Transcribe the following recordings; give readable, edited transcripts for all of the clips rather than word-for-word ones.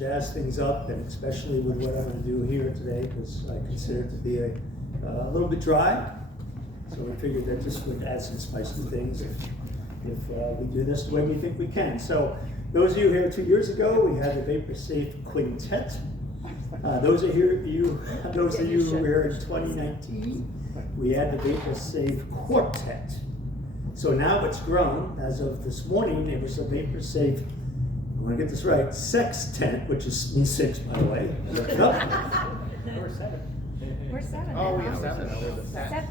jazz things up, and especially with what I'm going to do here today, because I consider it to be a little bit dry. So we figured that this would add some spice to things if we do this the way we think we can. So those of you here 2 years ago, we had the VaporSafe Quintet. Those of you who were here in 2019, we had the VaporSafe Quartet. So now it's grown. As of this morning, it was a VaporSafe, I want to get this right, Sextet, which is means six, by the way. We're seven. We're seven. Oh, we now. have seven.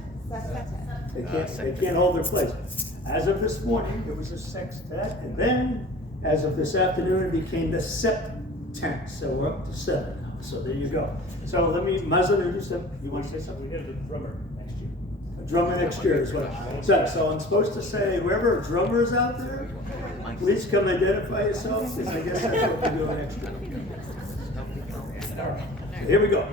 They can't hold their place. As of this morning, it was a sextet, and then as of this afternoon, it became the septet. So we're up to seven now. So there you go. So let me, Muslin, introduce them. You want to say something? We have a drummer next year. A drummer next year as well. So I'm supposed to say, wherever a drummer is out there, please come identify yourself, because I guess that's what we're doing next year. All right, here we go.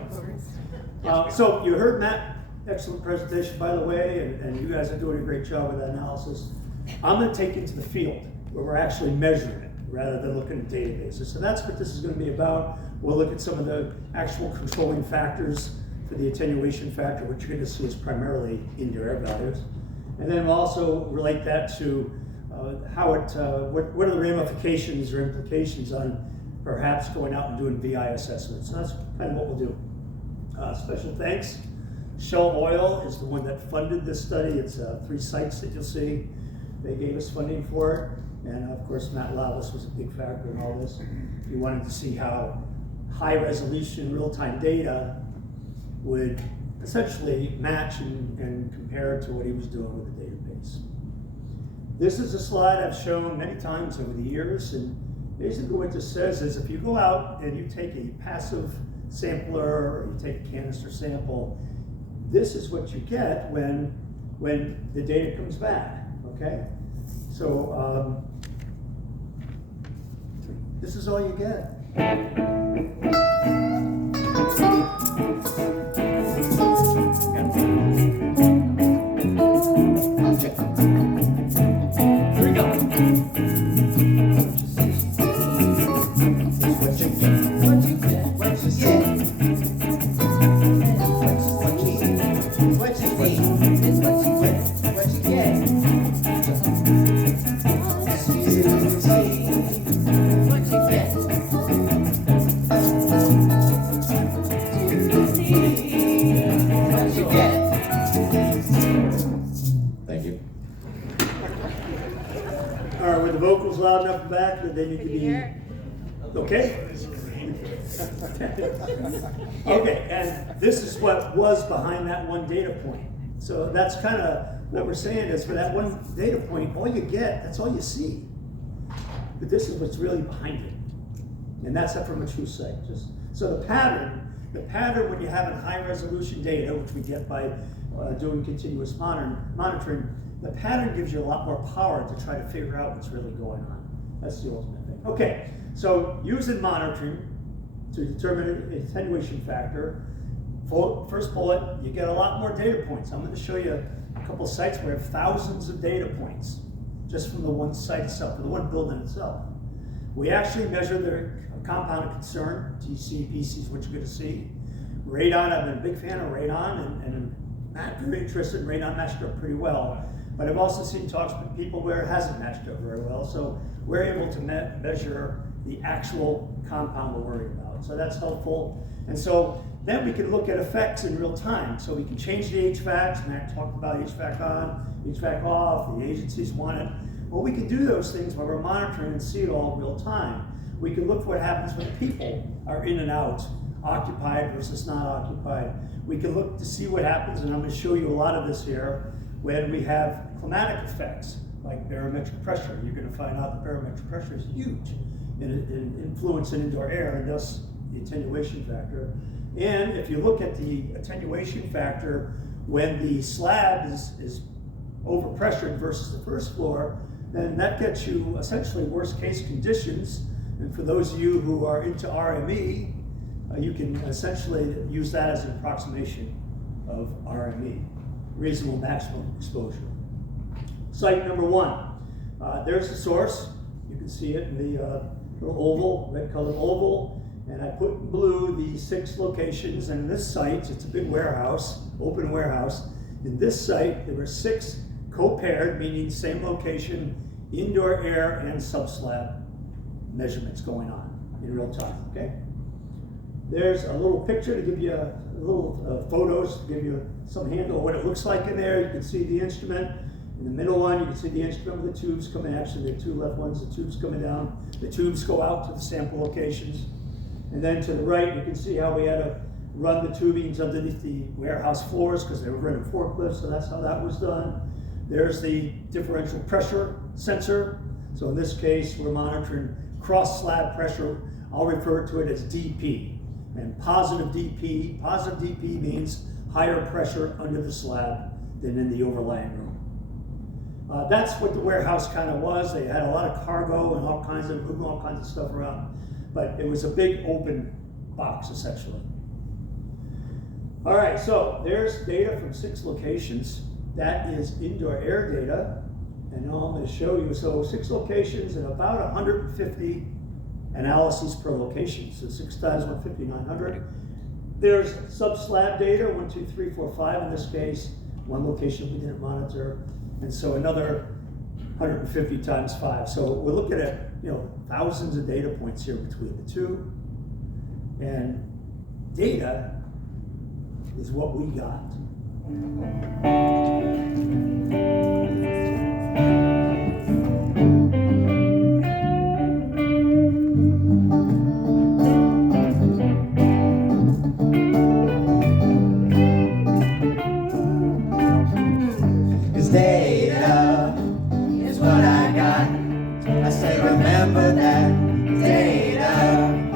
So you heard Matt. Excellent presentation, by the way, and you guys are doing a great job with that analysis. I'm going to take you to the field where we're actually measuring it rather than looking at databases. So that's what this is going to be about. We'll look at some of the actual controlling factors for the attenuation factor, which you're going to see is primarily indoor air values. And then we'll also relate that to what are the ramifications or implications on perhaps going out and doing VI assessments. So that's kind of what we'll do. Special thanks. Shell Oil is the one that funded this study. It's 3 sites that you'll see. They gave us funding for it. And of course, Matt Lavis was a big factor in all this. If you wanted to see how high resolution real-time data would essentially match and compare to what he was doing with the database. This is a slide I've shown many times over the years. And basically what this says is if you go out and you take a passive sampler or you take a canister sample, this is what you get when the data comes back, okay? So this is all you get. Here we go. What you get. Thank you. All right, were the vocals loud enough back that they need to be okay? Okay, and this is what was behind that one data point. So that's kind of what we're saying is for that one data point, all you get, that's all you see. But this is what's really behind it. And that's from a true site. So the pattern when you have high resolution data, which we get by doing continuous monitoring, the pattern gives you a lot more power to try to figure out what's really going on. That's the ultimate thing. Okay, so using monitoring to determine an attenuation factor, first bullet, you get a lot more data points. I'm going to show you a couple sites where we have thousands of data points just from the one site itself, the one building itself. We actually measure the compound of concern, TC, PC is what you're going to see. Radon, I've been a big fan of radon, and I'm not very interested in radon matched up pretty well. But I've also seen talks with people where it hasn't matched up very well. So we're able to measure the actual compound we're worried about. So that's helpful. And so then we can look at effects in real time. So we can change the HVACs. Matt talked about HVAC on, HVAC off. The agencies want it. Well, we can do those things while we're monitoring and see it all in real time. We can look for what happens when people are in and out, occupied versus not occupied. We can look to see what happens, and I'm going to show you a lot of this here, when we have climatic effects, like barometric pressure. You're going to find out that barometric pressure is huge in influence in indoor air, and thus the attenuation factor. And if you look at the attenuation factor, when the slab is overpressured versus the first floor, then that gets you essentially worst case conditions. And for those of you who are into RME, you can essentially use that as an approximation of RME, reasonable maximum exposure. Site number 1, there's the source. You can see it in the little oval, red colored oval. And I put in blue the 6 locations, and this site, it's a big warehouse, open warehouse. In this site, there were 6 co-paired, meaning same location, indoor air and subslab measurements going on in real time, okay? There's a little picture to give you a little photos to give you some handle of what it looks like in there. You can see the instrument. In the middle one, you can see the instrument with the tubes coming. Actually, there are 2 left ones, the tubes coming down. The tubes go out to the sample locations. And then to the right, you can see how we had to run the tubings underneath the warehouse floors because they were running forklifts, so that's how that was done. There's the differential pressure sensor. So in this case, we're monitoring cross slab pressure. I'll refer to it as DP. And positive DP means higher pressure under the slab than in the overlying room. That's what the warehouse kind of was. They had a lot of cargo and moving all kinds of stuff around. But it was a big open box, essentially. All right, so there's data from 6 locations. That is indoor air data. And now I'm going to show you, so 6 locations and about 150 analyses per location. So 6 times 150, 900. There's sub-slab data, 1, 2, 3, 4, 5 in this case. 1 location we didn't monitor. And so another 150 times 5. So we're looking at, thousands of data points here between the 2. And data is what we got. Remember that data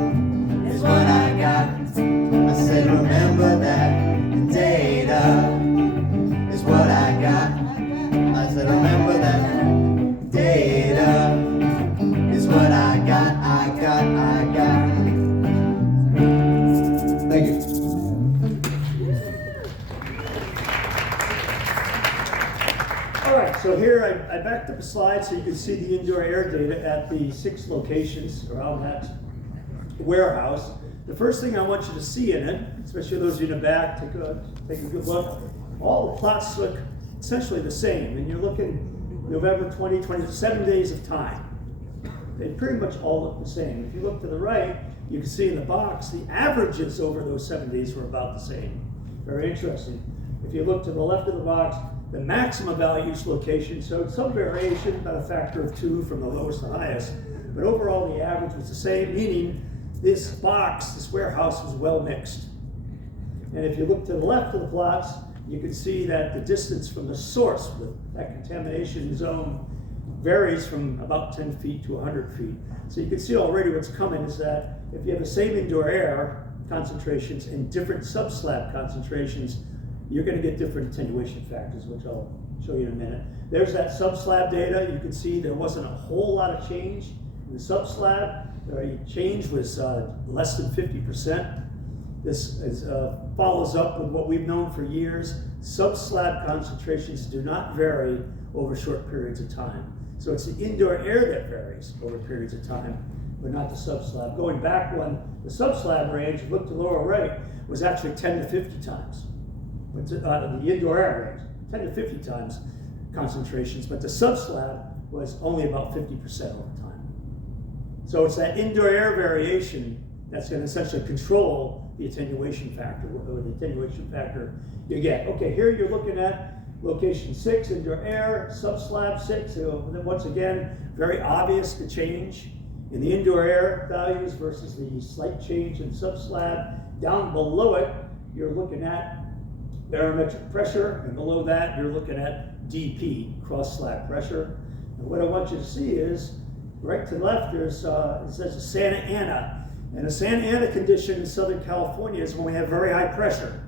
is what I got. I said, remember that data is what I got. I said, remember that data is what I got. I got. Thank you. All right, so here I backed up a slide so you can see the indoor air data at the 6 locations around that warehouse. The first thing I want you to see in it, especially those of you in the back, take a good look. All the plots look essentially the same, and you're looking November 2020, 7 days of time. They pretty much all look the same. If you look to the right, you can see in the box the averages over those 7 days were about the same. Very interesting. If you look to the left of the box, the maximum values location showed some variation, about a factor of 2 from the lowest to highest, but overall the average was the same, meaning this box, this warehouse, was well mixed. And if you look to the left of the plots, you can see that the distance from the source with that contamination zone varies from about 10 feet to 100 feet. So you can see already what's coming is that if you have the same indoor air concentrations and different subslab concentrations, you're going to get different attenuation factors, which I'll show you in a minute. There's that subslab data. You can see there wasn't a whole lot of change in the subslab. The change was less than 50%. This follows up with what we've known for years. Subslab concentrations do not vary over short periods of time. So it's the indoor air that varies over periods of time, but not the subslab. Going back one, the subslab range, look to the lower right, was actually 10 to 50 times. But the indoor air range, 10 to 50 times concentrations, but the subslab was only about 50% over time. So it's that indoor air variation that's going to essentially control the attenuation factor, or the attenuation factor you get. Okay, here you're looking at location 6, indoor air, subslab 6. So once again, very obvious the change in the indoor air values versus the slight change in subslab. Down below it, you're looking at barometric pressure, and below that you're looking at DP, cross slab pressure. And what I want you to see is, right to the left, there's it says a Santa Ana. And a Santa Ana condition in Southern California is when we have very high pressure.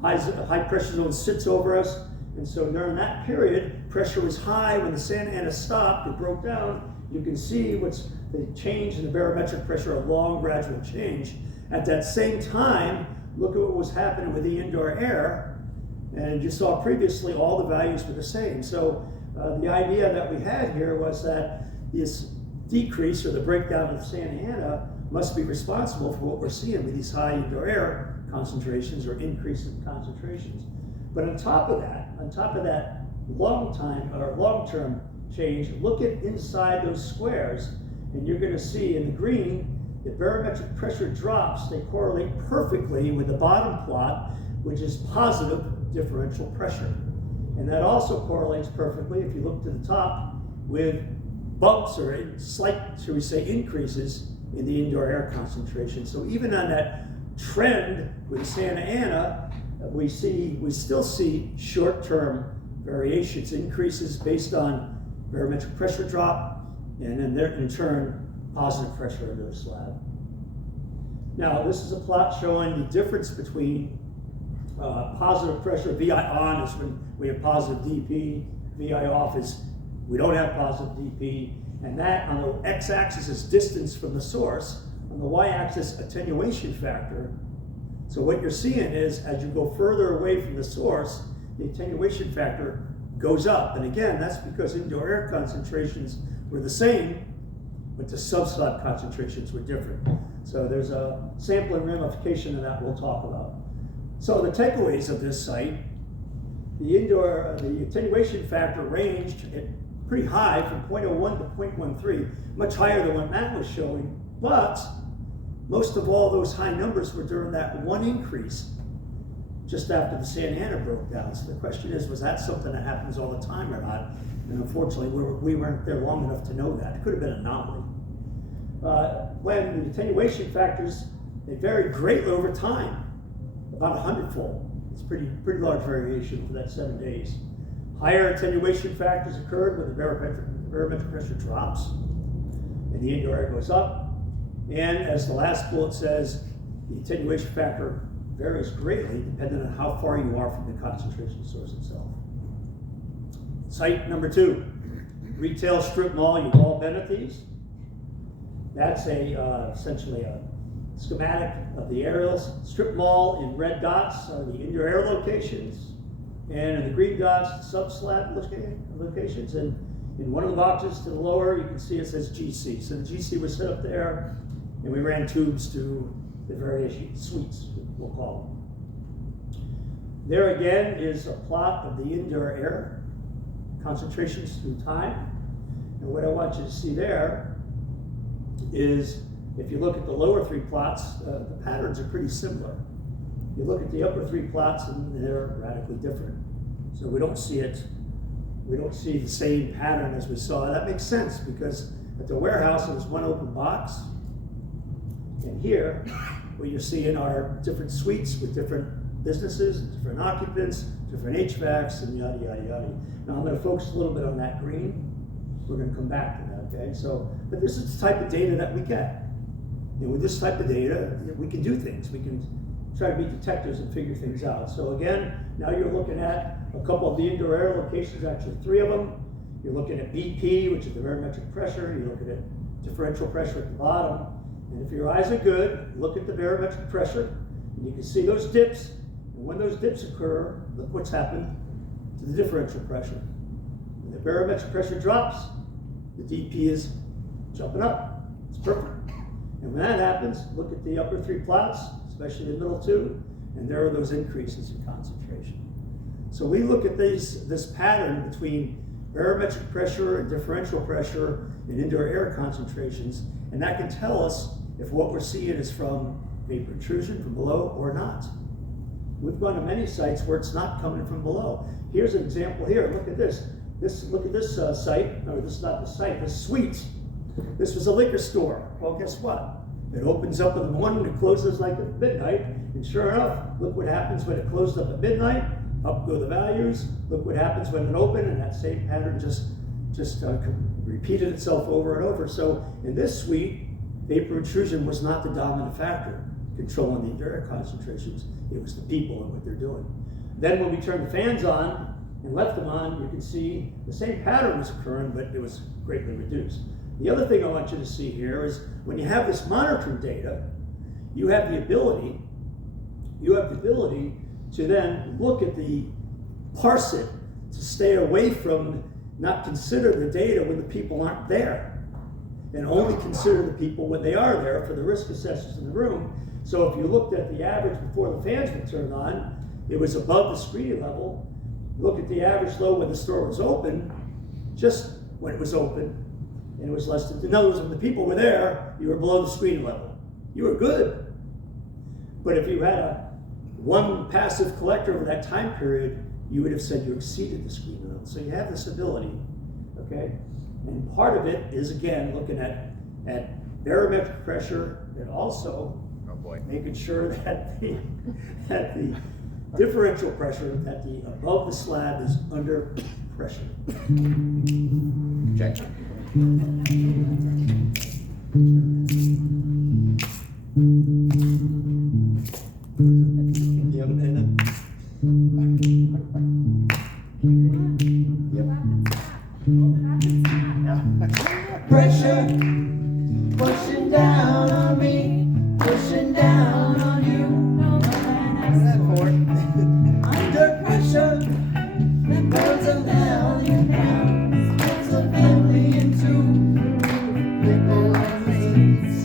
High pressure zone sits over us, and so during that period, pressure was high. When the Santa Ana stopped, it broke down. You can see what's the change in the barometric pressure, a long gradual change. At that same time, look at what was happening with the indoor air, and you saw previously all the values were the same. So the idea that we had here was that this decrease, or the breakdown of Santa Ana, must be responsible for what we're seeing with these high indoor air concentrations or increase in concentrations. But on top of that long-term change, look at inside those squares, and you're going to see in the green, the barometric pressure drops, they correlate perfectly with the bottom plot, which is positive differential pressure. And that also correlates perfectly, if you look to the top, with bumps or slight, shall we say, increases in the indoor air concentration. So even on that trend with Santa Ana, we still see short-term variations, increases based on barometric pressure drop, and then there, in turn, positive pressure into the slab. Now, this is a plot showing the difference between positive pressure, VI on is when we have positive DP, VI off is we don't have positive DP, and that on the x-axis is distance from the source, on the y-axis attenuation factor. So what you're seeing is as you go further away from the source, the attenuation factor goes up. And again, that's because indoor air concentrations were the same, but the subslab concentrations were different. So there's a sampling ramification of that we'll talk about. So the takeaways of this site, the attenuation factor ranged at pretty high from 0.01 to 0.13, much higher than what Matt was showing, but most of all those high numbers were during that one increase just after the Santa Ana broke down. So the question is, was that something that happens all the time or not? And unfortunately, we weren't there long enough to know that. It could have been an anomaly. When the attenuation factors, they vary greatly over time, about 100-fold. It's pretty large variation for that 7 days. Higher attenuation factors occurred when the barometric pressure drops and the indoor air goes up. And as the last bullet says, the attenuation factor varies greatly depending on how far you are from the concentration source itself. Site number 2, retail strip mall. You've all been at these. That's essentially a schematic of the aerials. Strip mall in red dots are the indoor air locations, and in the green dots, sub-slab locations. And in one of the boxes to the lower, you can see it says GC. So the GC was set up there, and we ran tubes to the various suites, we'll call them. There again is a plot of the indoor air concentrations through time. And what I want you to see there is, if you look at the lower 3 plots, the patterns are pretty similar. You look at the upper 3 plots and they're radically different. So we don't see the same pattern as we saw. That makes sense because at the warehouse there's one open box. And here, what you're seeing are different suites with different businesses, different occupants, different HVACs, and yada, yada, yada. Now I'm going to focus a little bit on that green. We're going to come back to that, okay? So, but this is the type of data that we get. And with this type of data, we can do things. We can try to be detectives and figure things out. So again, now you're looking at a couple of the indoor air locations, actually 3 of them. You're looking at BP, which is the barometric pressure. You're looking at differential pressure at the bottom. And if your eyes are good, look at the barometric pressure, and you can see those dips. And when those dips occur, look what's happened to the differential pressure. When the barometric pressure drops, the DP is jumping up. It's perfect. And when that happens, look at the upper 3 plots, especially the middle 2, and there are those increases in concentration. So we look at this pattern between barometric pressure and differential pressure and indoor air concentrations, and that can tell us if what we're seeing is from vapor intrusion from below or not. We've gone to many sites where it's not coming from below. Here's an example here. Look at this. Look at this site. No, this is not the site. This suite. This was a liquor store. Well, guess what? It opens up in the morning. It closes like at midnight. And sure enough, look what happens when it closed up at midnight. Up go the values. Look what happens when it opened, and that same pattern just repeated itself over and over. So in this suite, vapor intrusion was not the dominant factor controlling the indoor air concentrations. It was the people and what they're doing. Then when we turned the fans on and left them on, you can see the same pattern was occurring, but it was greatly reduced. The other thing I want you to see here is when you have this monitoring data, you have the ability to then look at parse it, to stay away from, not consider the data when the people aren't there. and only consider the people when they are there for the risk assessors in the room. So if you looked at the average before the fans were turned on, it was above the screening level. Look at the average low when the store was open, just when it was open, and it was less than, in other words, when the people were there, you were below the screening level. You were good. But if you had one passive collector over that time period, you would have said you exceeded the screening level. So you have this ability, okay? And part of it is, again, looking at barometric pressure and also making sure that the differential pressure, that the above the slab is under pressure. Check. Yep, and then. Pressure pushing down on me, pushing down on you. Under pressure, the birds of hell you down, spits a family into people on the streets.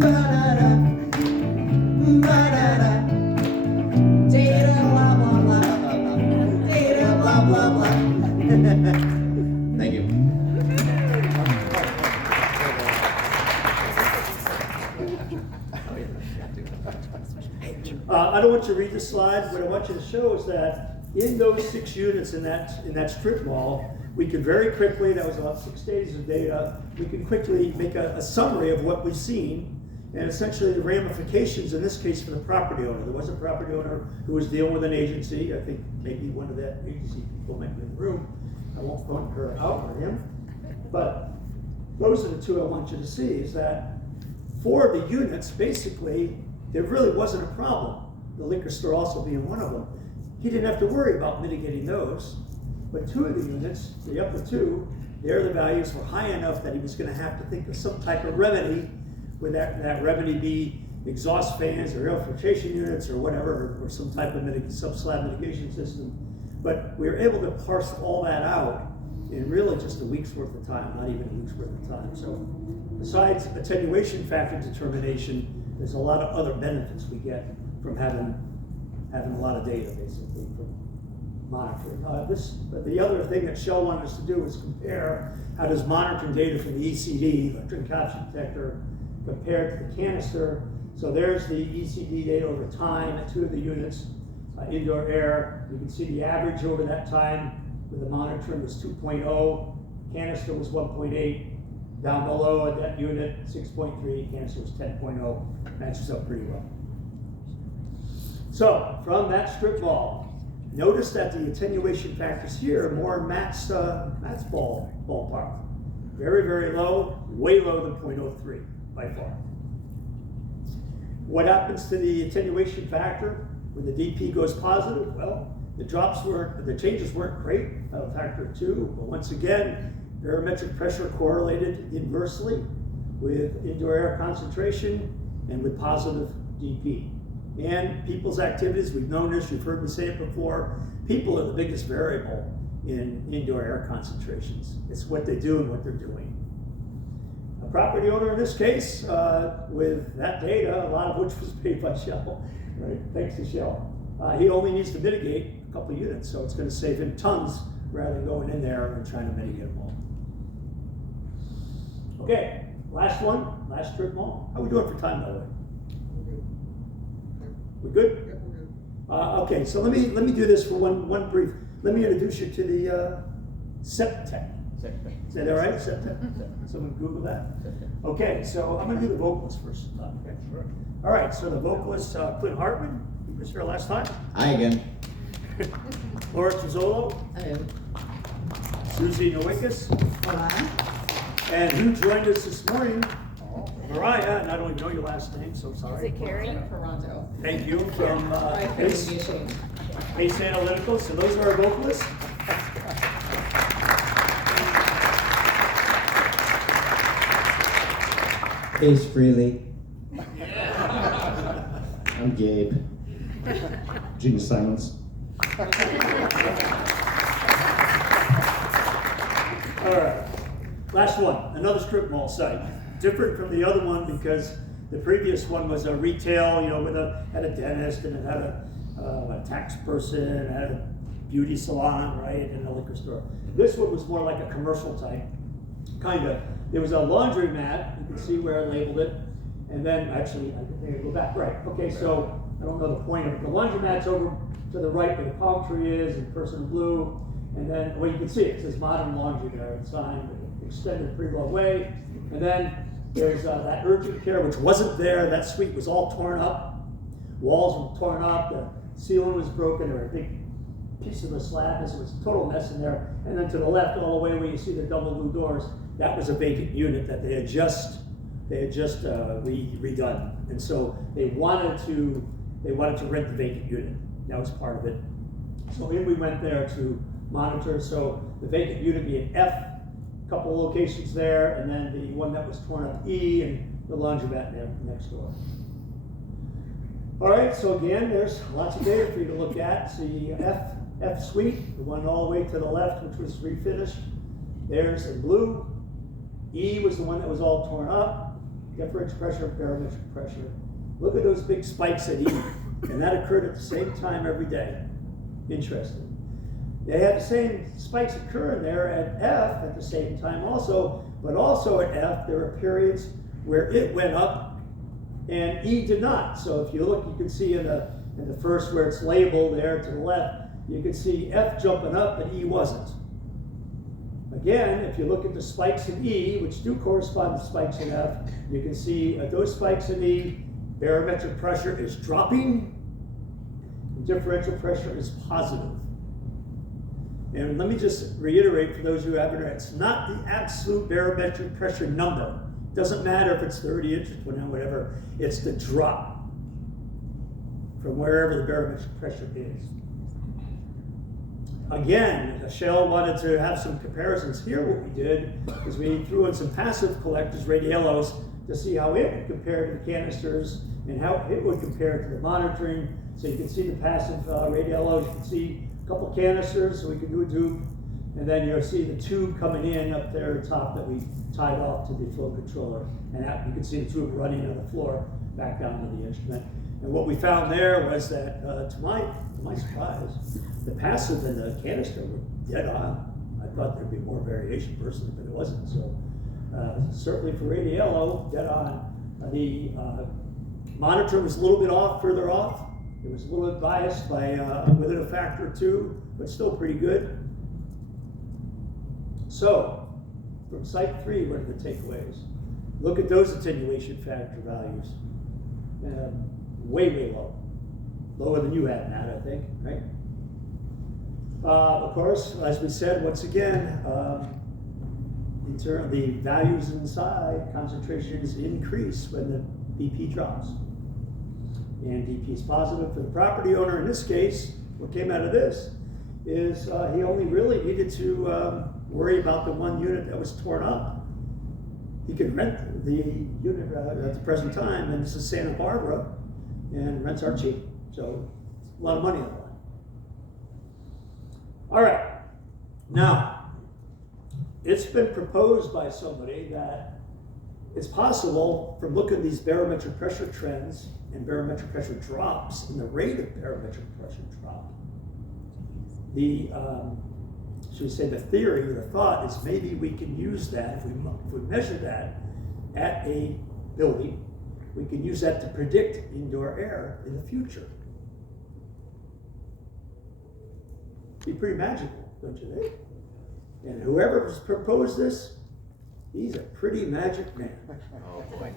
Ba-da-da, ba-da-da, data blah blah blah, data blah blah blah. Thank you. I don't want you to read the slide. What I want you to show is that in those 6 units in that strip mall, we could very quickly, that was about 6 days of data, we can quickly make a summary of what we've seen and essentially the ramifications in this case for the property owner. There was a property owner who was dealing with an agency. I think maybe one of that agency people might be in the room. I won't point her out or him. But those are the two I want you to see, is that for the units, basically, there really wasn't a problem. The liquor store also being one of them. He didn't have to worry about mitigating those. But 2 of the units, the upper 2, there the values were high enough that he was going to have to think of some type of remedy. Would that remedy be exhaust fans or air filtration units or whatever, or some type of sub-slab mitigation system? But we were able to parse all that out in really just a week's worth of time, not even a week's worth of time. So besides attenuation factor determination, there's a lot of other benefits we get from having a lot of data, basically, from monitoring. But the other thing that Shell wanted us to do is compare how does monitoring data from the ECD, electron capture detector, compare to the canister. So there's the ECD data over time at 2 of the units, indoor air. You can see the average over that time with the monitoring was 2.0, canister was 1.8. Down below at that unit, 6.3, canister was 10.0, matches up pretty well. So, from that strip mall, notice that the attenuation factors here are more Matt's ballpark. Very, very low, way lower than 0.03 by far. What happens to the attenuation factor when the DP goes positive? Well, the changes weren't great, a factor of 2, but once again, barometric pressure correlated inversely with indoor air concentration and with positive DP. And people's activities, we've known this, you've heard me say it before, people are the biggest variable in indoor air concentrations. It's what they do and what they're doing. A property owner in this case, with that data, a lot of which was paid by Shell, right? Thanks to Shell. He only needs to mitigate a couple of units, so it's going to save him tons rather than going in there and trying to mitigate them all. Okay, last one, last strip mall. How are we doing for time, by the way? We're good? Yep, we're good. Okay, so let me do this for one brief. Let me introduce you to the Septet. Is that all right, Septet? Someone Google that? Okay, so I'm going to do the vocalist first. Okay, sure. All right, so the vocalist, Blayne Hartman, he was here last time. Hi again. Laura Tizzolo. Hello. Susie Nowickus. Hola. And who joined us this morning? Mariah, and I don't even know your last name, so sorry. Is it Carrie? Toronto. Thank you from I couldn't Base be ashamed. Analytical. So those are our vocalists. Ace Freely. I'm Gabe. Gene Silence. All right. Last one, another strip mall site. Different from the other one because the previous one was a retail, you know, had a dentist and it had a tax person, had a beauty salon, right, and a liquor store. This one was more like a commercial type, kind of. There was a laundromat, you can see where I labeled it, and then actually, I think I go back, right. Okay, so I don't know the point of it. The laundromat's over to the right where the palm tree is, and the person in blue, and then, well, you can see it says modern laundry there, it's signed, extended pretty long way, and then there's that urgent care, which wasn't there. That suite was all torn up. Walls were torn up, the ceiling was broken, there were a big piece of the slab, so it was a total mess in there. And then to the left, all the way where you see the double blue doors, that was a vacant unit that they had just redone. And so they wanted to rent the vacant unit. That was part of it. So in we went there to monitor. So the vacant unit being F, a couple of locations there, and then the one that was torn up E, and the laundromat there next door. All right, so again, there's lots of data for you to look at. See F suite, the one all the way to the left, which was refinished. There's in blue. E was the one that was all torn up. Differential pressure, barometric pressure. Look at those big spikes at E, and that occurred at the same time every day. Interesting. They had the same spikes occurring there at F at the same time also, but also at F there were periods where it went up and E did not. So if you look, you can see in the first where it's labeled there to the left, you can see F jumping up and E wasn't. Again, if you look at the spikes in E, which do correspond to spikes in F, you can see those spikes in E, barometric pressure is dropping, and differential pressure is positive. And let me just reiterate for those who haven't read, it's not the absolute barometric pressure number. It doesn't matter if it's 30 inches, 29, whatever. It's the drop from wherever the barometric pressure is. Again, Shell wanted to have some comparisons here. What we did is we threw in some passive collectors, radielos, to see how it would compare to the canisters and how it would compare to the monitoring. So you can see the passive radielos, you can see a couple canisters, so we can do a tube, and then you'll see the tube coming in up there at the top that we tied off to the flow controller, and that, you can see the tube running on the floor back down to the instrument. And what we found there was that, to my surprise, the passive and the canister were dead on. I thought there'd be more variation personally, but it wasn't. So certainly for radielo, dead on. The monitor was a little bit off, further off. It was a little bit biased by within a factor of 2, but still pretty good. So, from Site 3, what are the takeaways? Look at those attenuation factor values. Way, way low. Lower than you had, Matt, I think, right? Of course, as we said, once again, in terms of the values inside, concentrations increase when the BP drops. And DP is positive for the property owner. In this case, what came out of this is he only really needed to worry about the one unit that was torn up. He could rent the unit at the present time, and this is Santa Barbara, and rents are cheap. So a lot of money on the line. All right, now, it's been proposed by somebody that it's possible from looking at these barometric pressure trends and barometric pressure drops and the rate of barometric pressure drop. The, should we say the theory or the thought is maybe we can use that, if we measure that at a building, we can use that to predict indoor air in the future. Be pretty magical, don't you think? And whoever proposed this, he's a pretty magic man. Oh, boy.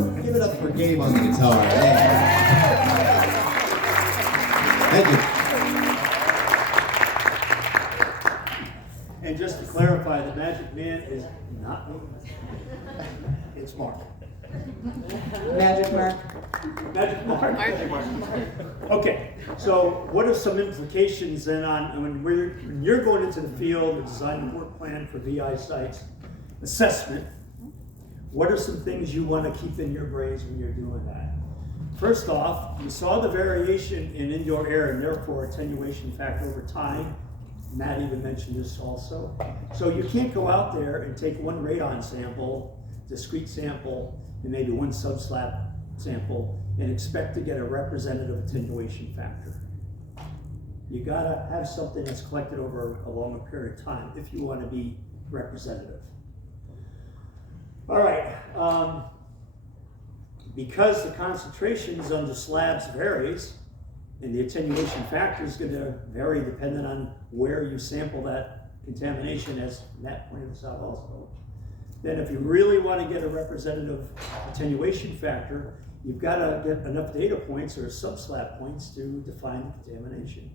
Give it up for Gabe on the guitar. Yeah. Thank you. And just to clarify, the magic man is not me. It's Mark. Magic Mark. Magic Mark. Okay, so what are some implications then on when you're going into the field, the design and work plan for VI sites assessment? What are some things you want to keep in your brains when you're doing that? First off, you saw the variation in indoor air and therefore attenuation factor over time. Matt even mentioned this also. So you can't go out there and take one radon sample, discrete sample, and maybe one subslab sample and expect to get a representative attenuation factor. You gotta have something that's collected over a longer period of time if you want to be representative. All right, because the concentrations on the slabs varies, and the attenuation factor is going to vary depending on where you sample that contamination, as Matt pointed this out also. Then if you really want to get a representative attenuation factor, you've got to get enough data points or subslab points to define the contamination.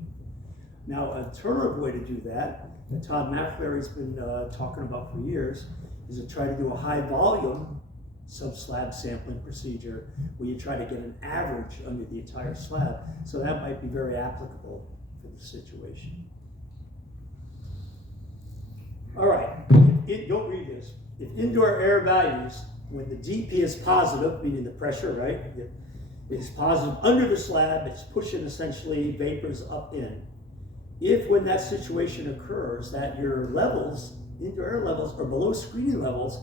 Now, an alternative way to do that Todd McLary's been talking about for years is to try to do a high volume sub-slab sampling procedure where you try to get an average under the entire slab. So that might be very applicable for the situation. All right, don't read this. If indoor air values, when the DP is positive, meaning the pressure, right, it is positive under the slab, it's pushing essentially vapors up in. If when that situation occurs that your levels, indoor air levels, are below screening levels,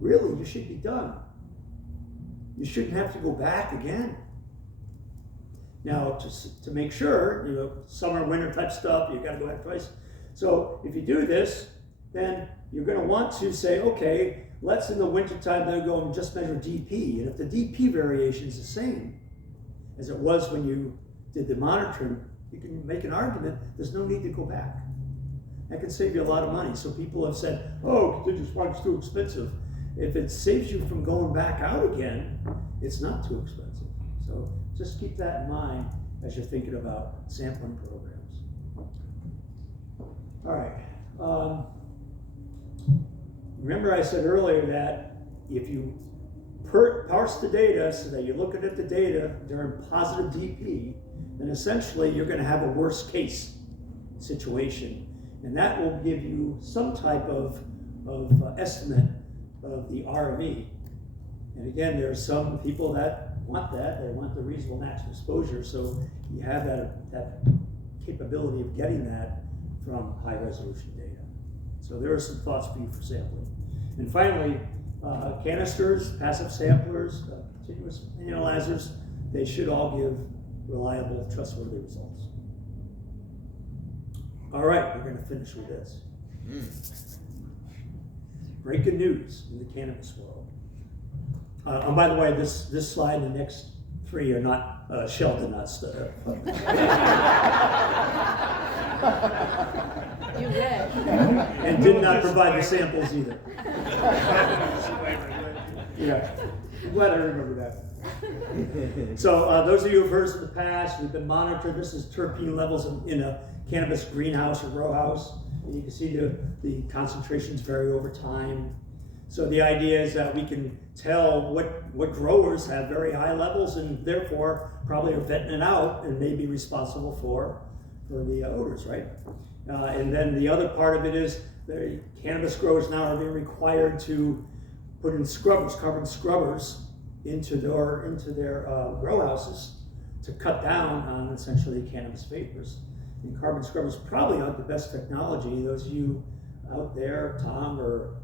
really you should be done. You shouldn't have to go back again. Now, to make sure, you know, summer, winter type stuff, you gotta go back twice. So if you do this, then you're gonna want to say, okay, let's in the wintertime then go and just measure DP. And if the DP variation is the same as it was when you did the monitoring, you can make an argument, there's no need to go back. That can save you a lot of money. So people have said, oh, continuous monitoring's too expensive. If it saves you from going back out again, it's not too expensive. So just keep that in mind as you're thinking about sampling programs. All right. Remember I said earlier that if you parse the data so that you're looking at the data during positive DP, then essentially you're going to have a worst case situation. And that will give you some type of estimate of the RME. And again, there are some people that want that. They want the reasonable maximum exposure. So you have that capability of getting that from high resolution data. So there are some thoughts for you for sampling. And finally, canisters, passive samplers, continuous analyzers, they should all give reliable, trustworthy results. All right, we're going to finish with this. Breaking news in the cannabis world. And by the way, this slide and the next three are not Sheldon, not You did. and did not provide the samples either. Yeah, I'm glad I remember that. So those of you who've heard in the past, we've been monitoring. This is terpene levels in a cannabis greenhouse or grow house. And you can see the concentrations vary over time. So the idea is that we can tell what growers have very high levels and therefore probably are vetting it out and may be responsible for the odors, right? And then the other part of it is the cannabis growers now are being required to put in scrubbers, carbon scrubbers, into their grow houses to cut down on essentially cannabis vapors. And carbon scrubbers probably aren't the best technology. Those of you out there, Tom or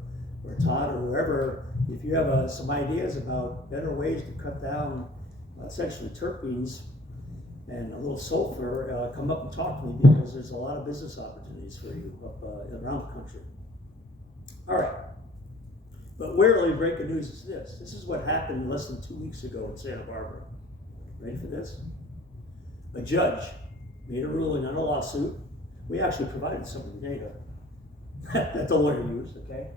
Todd or whoever, if you have some ideas about better ways to cut down essentially terpenes and a little sulfur, come up and talk to me because there's a lot of business opportunities for you up around the country. All right. But really breaking news is this. This is what happened less than 2 weeks ago in Santa Barbara. Ready for this? A judge made a ruling on a lawsuit. We actually provided some of the data that the lawyer used, okay?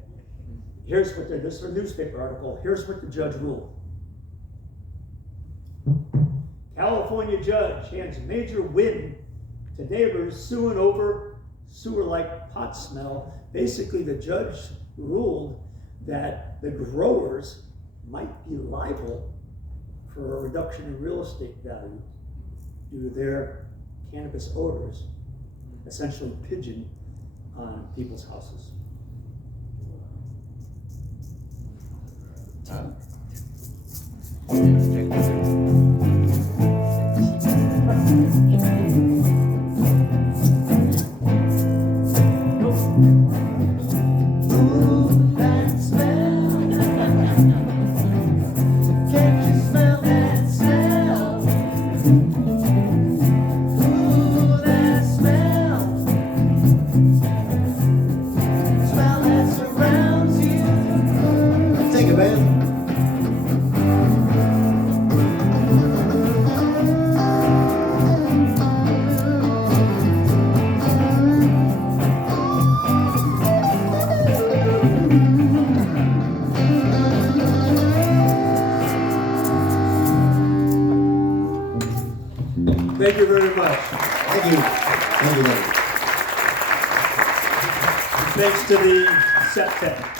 Here's what this is a newspaper article. Here's what the judge ruled. California judge hands major win to neighbors suing over sewer-like pot smell. Basically, the judge ruled that the growers might be liable for a reduction in real estate value due to their cannabis odors, essentially pigeon on people's houses. Ooh, that smell. Can't you smell that smell? Ooh, that smell. Smell that surrounds you. Take it, man. Thank you very much. Thank you. Thank you, lady. Thanks to the Septet.